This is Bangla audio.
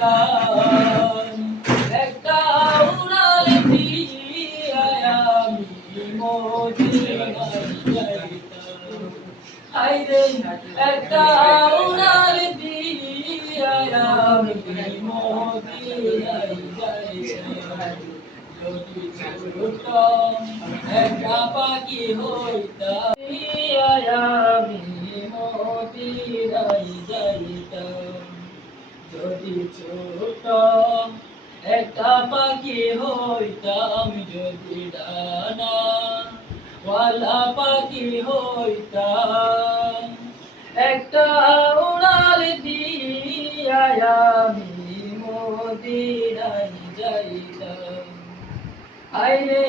হইতাম, একটা উড়াল দিয়া আমি মদিনায় যাইতাম। হায়রে একটা উড়াল দিয়া আমি মদিনায় যাইতাম। যদি ছুটতাম একটা পাখি হইতাম, আমি মদিনায় যাইতাম। যদি ছুটতাম একটা পাখি হইতাম, যদি ডানা ওয়ালা পাখি হইতাম, একটা উড়াল দিয়া আমি মদিনায় যাইতাম। হায়রে